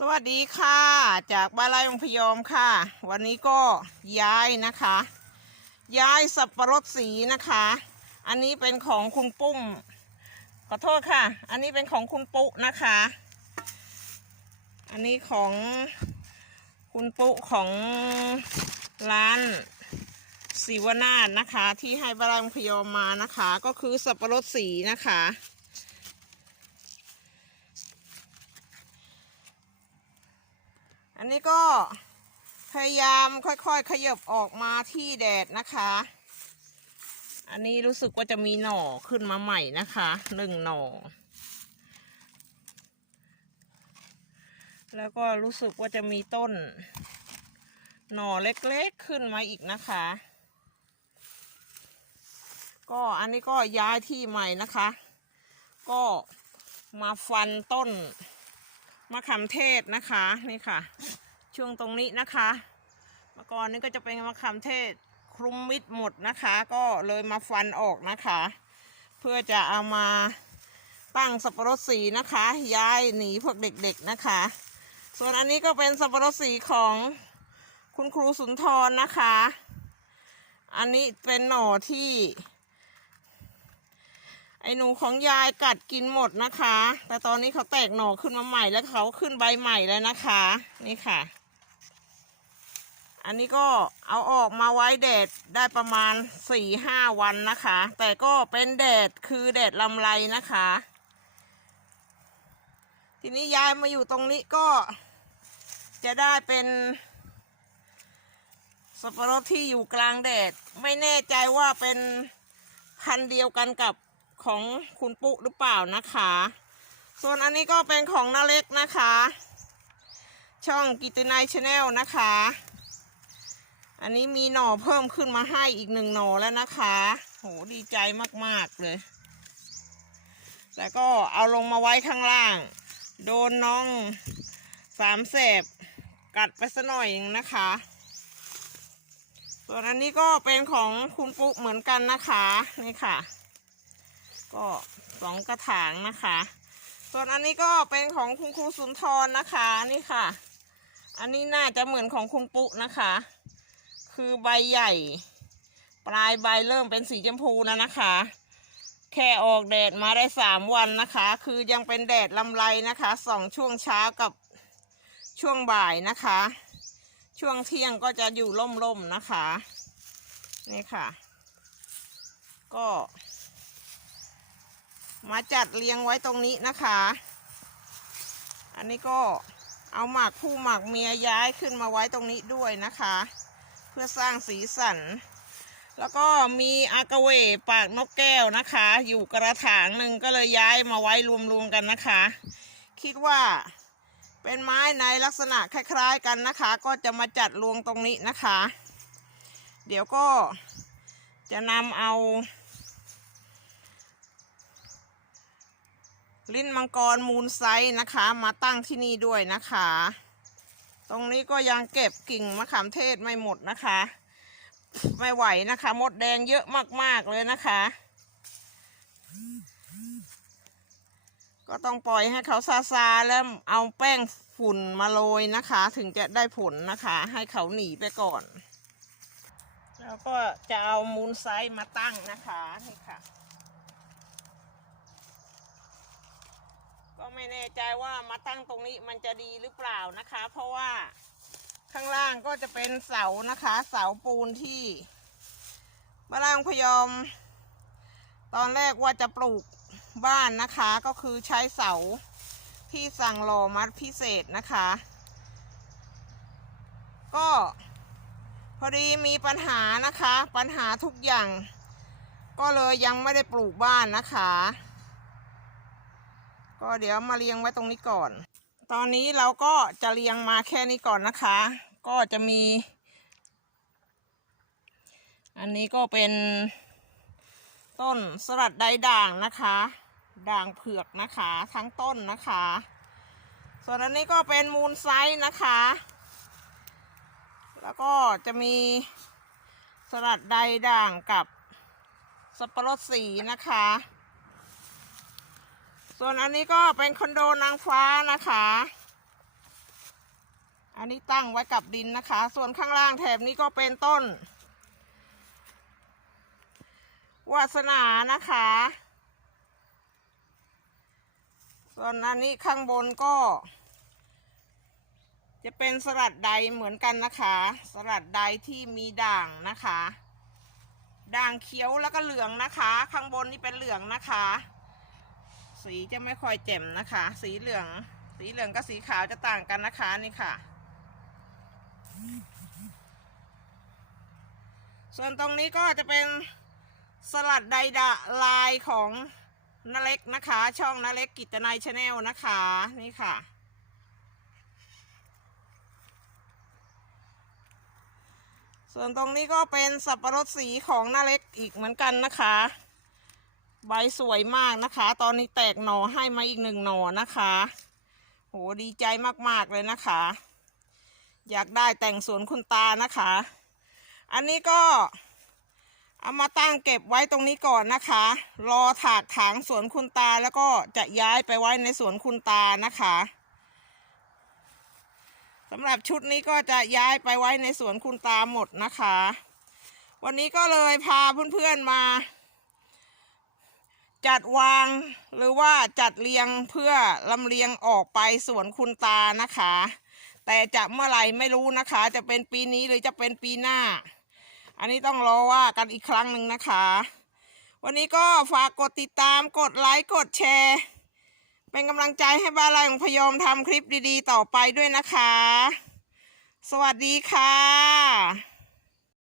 สวัสดีค่ะ จากบ้านไร่องพยอมค่ะ วันนี้ก็ย้ายนะคะ ย้ายสับปะรดสีนะคะ อันนี้เป็นของคุณปุ้ม ขอโทษค่ะ อันนี้เป็นของคุณปุ๊นะคะ อันนี้ของคุณปุ๊ของร้านศิวนาถนะคะ ที่ให้บ้านไร่องพยอมมานะคะ ก็คือสับปะรดสีนะคะ อันนี้ก็พยายามค่อยๆ ขยับออกมาที่แดดนะคะ อันนี้รู้สึกว่าจะมีหน่อขึ้นมาใหม่นะคะหนึ่งหน่อ แล้วก็รู้สึกว่าจะมีต้น หน่อเล็กๆขึ้นมาอีกนะคะ ก็อันนี้ก็ย้ายที่ใหม่นะคะ ก็มาฟันต้น มะขามเทศนะคะนี่ค่ะ ช่วงตรงนี้นะคะเมื่อก่อนนี้ก็จะเป็นมะขามเทศคลุมมิดหมดนะคะ ก็เลยมาฟันออกนะคะ เพื่อจะเอามาตั้งสับปะรดสีนะคะย้ายหนีพวกเด็กๆนะคะ ส่วนอันนี้ก็เป็นสับปะรดสีของคุณครูสุนทรนะคะ อันนี้เป็นหน่อที่ ไอหนูของยายกัดกินหมดนะคะ แต่ตอนนี้เขาแตกหน่อขึ้นมาใหม่แล้วเขาขึ้นใบใหม่แล้วนะคะ นี่ค่ะ อันนี้ก็เอาออกมาไว้แดดได้ประมาณสี่ห้าวันนะคะ แต่ก็เป็นแดดคือแดดลำไรนะคะ ทีนี้ยายมาอยู่ตรงนี้ก็จะได้เป็นสับปะรดที่อยู่กลางแดด ไม่แน่ใจว่าเป็นพันเดียวกันกับ ของคุณปุ๊หรือเปล่านะคะ ส่วนอันนี้ก็เป็นของนาเล็กนะคะ ช่องกิตินายชาแนลนะคะ อันนี้มีหน่อเพิ่มขึ้นมาให้อีกหนึ่งหน่อแล้วนะคะ โหดีใจมากๆเลย แล้วก็เอาลงมาไว้ข้างล่าง โดนน้องสามแสบกัดไปซะหน่อยนะคะส่วนอันนี้ก็เป็นของคุณปุ๊เหมือนกันนะคะ นี่ค่ะ ก็สองกระถางนะคะ ส่วนอันนี้ก็เป็นของคุณครูสุนทรนะคะนี่ค่ะ อันนี้น่าจะเหมือนของคุณปุ๊นะคะ คือใบใหญ่ ปลายใบเริ่มเป็นสีชมพูแล้วนะคะ แค่ออกแดดมาได้สามวันนะคะ คือยังเป็นแดดลำไรนะคะสองช่วงเช้ากับช่วงบ่ายนะคะ ช่วงเที่ยงก็จะอยู่ร่มๆนะคะ นี่ค่ะ ก็ มาจัดเรียงไว้ตรงนี้นะคะ อันนี้ก็เอาหมากผู้หมากเมียย้ายขึ้นมาไว้ตรงนี้ด้วยนะคะ เพื่อสร้างสีสัน แล้วก็มีอากาเวปากนกแก้วนะคะ อยู่กระถางหนึ่งก็เลยย้ายมาไว้รวมๆกันนะคะ คิดว่าเป็นไม้ในลักษณะคล้ายๆกันนะคะ ก็จะมาจัดรวงตรงนี้นะคะ เดี๋ยวก็จะนำเอา ลิ้นมังกรมูลไซส์นะคะ มาตั้งที่นี่ด้วยนะคะ ตรงนี้ก็ยังเก็บกิ่งมะขามเทศไม่หมดนะคะ ไม่ไหวนะคะ มดแดงเยอะมากๆเลยนะคะ ก็ต้องปล่อยให้เขาซาซาแล้วเอาแป้งฝุ่นมาโรยนะคะ ถึงจะได้ผลนะคะ ให้เขาหนีไปก่อน แล้วก็จะเอามูลไซส์มาตั้งนะคะนี่ค่ะ ไม่แน่ใจว่ามาตั้งตรงนี้มันจะดีหรือเปล่านะคะ เพราะว่าข้างล่างก็จะเป็นเสานะคะ เสาปูนที่บ้าล่างพยอม ตอนแรกว่าจะปลูกบ้านนะคะ ก็คือใช้เสาที่สั่งหล่อมัดพิเศษนะคะ ก็พอดีมีปัญหานะคะ ปัญหาทุกอย่าง ก็เลยยังไม่ได้ปลูกบ้านนะคะ ก็เดี๋ยวมาเรียงไว้ตรงนี้ก่อน ตอนนี้เราก็จะเรียงมาแค่นี้ก่อนนะคะ ก็จะมี อันนี้ก็เป็นต้นสลัดใดด่างนะคะ ด่างเผือกนะคะ ทั้งต้นนะคะ ส่วนอันนี้ก็เป็นมูลไซส์นะคะ แล้วก็จะมีสลัดใดด่างกับสับปะรดสีนะคะ ส่วนอันนี้ก็เป็นคอนโดนางฟ้านะคะ อันนี้ตั้งไว้กับดินนะคะ ส่วนข้างล่างแถบนี้ก็เป็นต้น วาสนานะคะ ส่วนอันนี้ข้างบนก็ จะเป็นสลัดใดเหมือนกันนะคะ สลัดใดที่มีด่างนะคะ ด่างเขียวแล้วก็เหลืองนะคะ ข้างบนนี่เป็นเหลืองนะคะ สีจะไม่ค่อยแจ่มนะคะ สีเหลือง สีเหลืองกับสีขาวจะต่างกันนะคะนี่ค่ะ ส่วนตรงนี้ก็จะเป็นสลัดไดดะลายของนาเล็กนะคะ ช่องนาเล็กกิตนายชาแนลนะคะนี่ค่ะส่วนตรงนี้ก็เป็นสับปะรดสีของนาเล็กอีกเหมือนกันนะคะ ใบสวยมากนะคะ ตอนนี้แตกหน่อให้มาอีกหนึ่งหน่อนะคะ โหดีใจมากๆเลยนะคะ อยากได้แต่งสวนคุณตานะคะ อันนี้ก็เอามาตั้งเก็บไว้ตรงนี้ก่อนนะคะ รอถากถางสวนคุณตาแล้วก็จะย้ายไปไว้ในสวนคุณตานะคะสำหรับชุดนี้ก็จะย้ายไปไว้ในสวนคุณตาหมดนะคะ วันนี้ก็เลยพาเพื่อนๆมา จัดวางหรือว่าจัดเรียงเพื่อลำเลียงออกไปสวนคุณตานะคะ แต่จะเมื่อไหร่ไม่รู้นะคะ จะเป็นปีนี้หรือจะเป็นปีหน้า อันนี้ต้องรอว่ากันอีกครั้งหนึ่งนะคะ วันนี้ก็ฝากกดติดตามกดไลค์กดแชร์ เป็นกำลังใจให้บ้านไรของพยอมทำคลิปดีๆ ต่อไปด้วยนะคะ สวัสดีค่ะ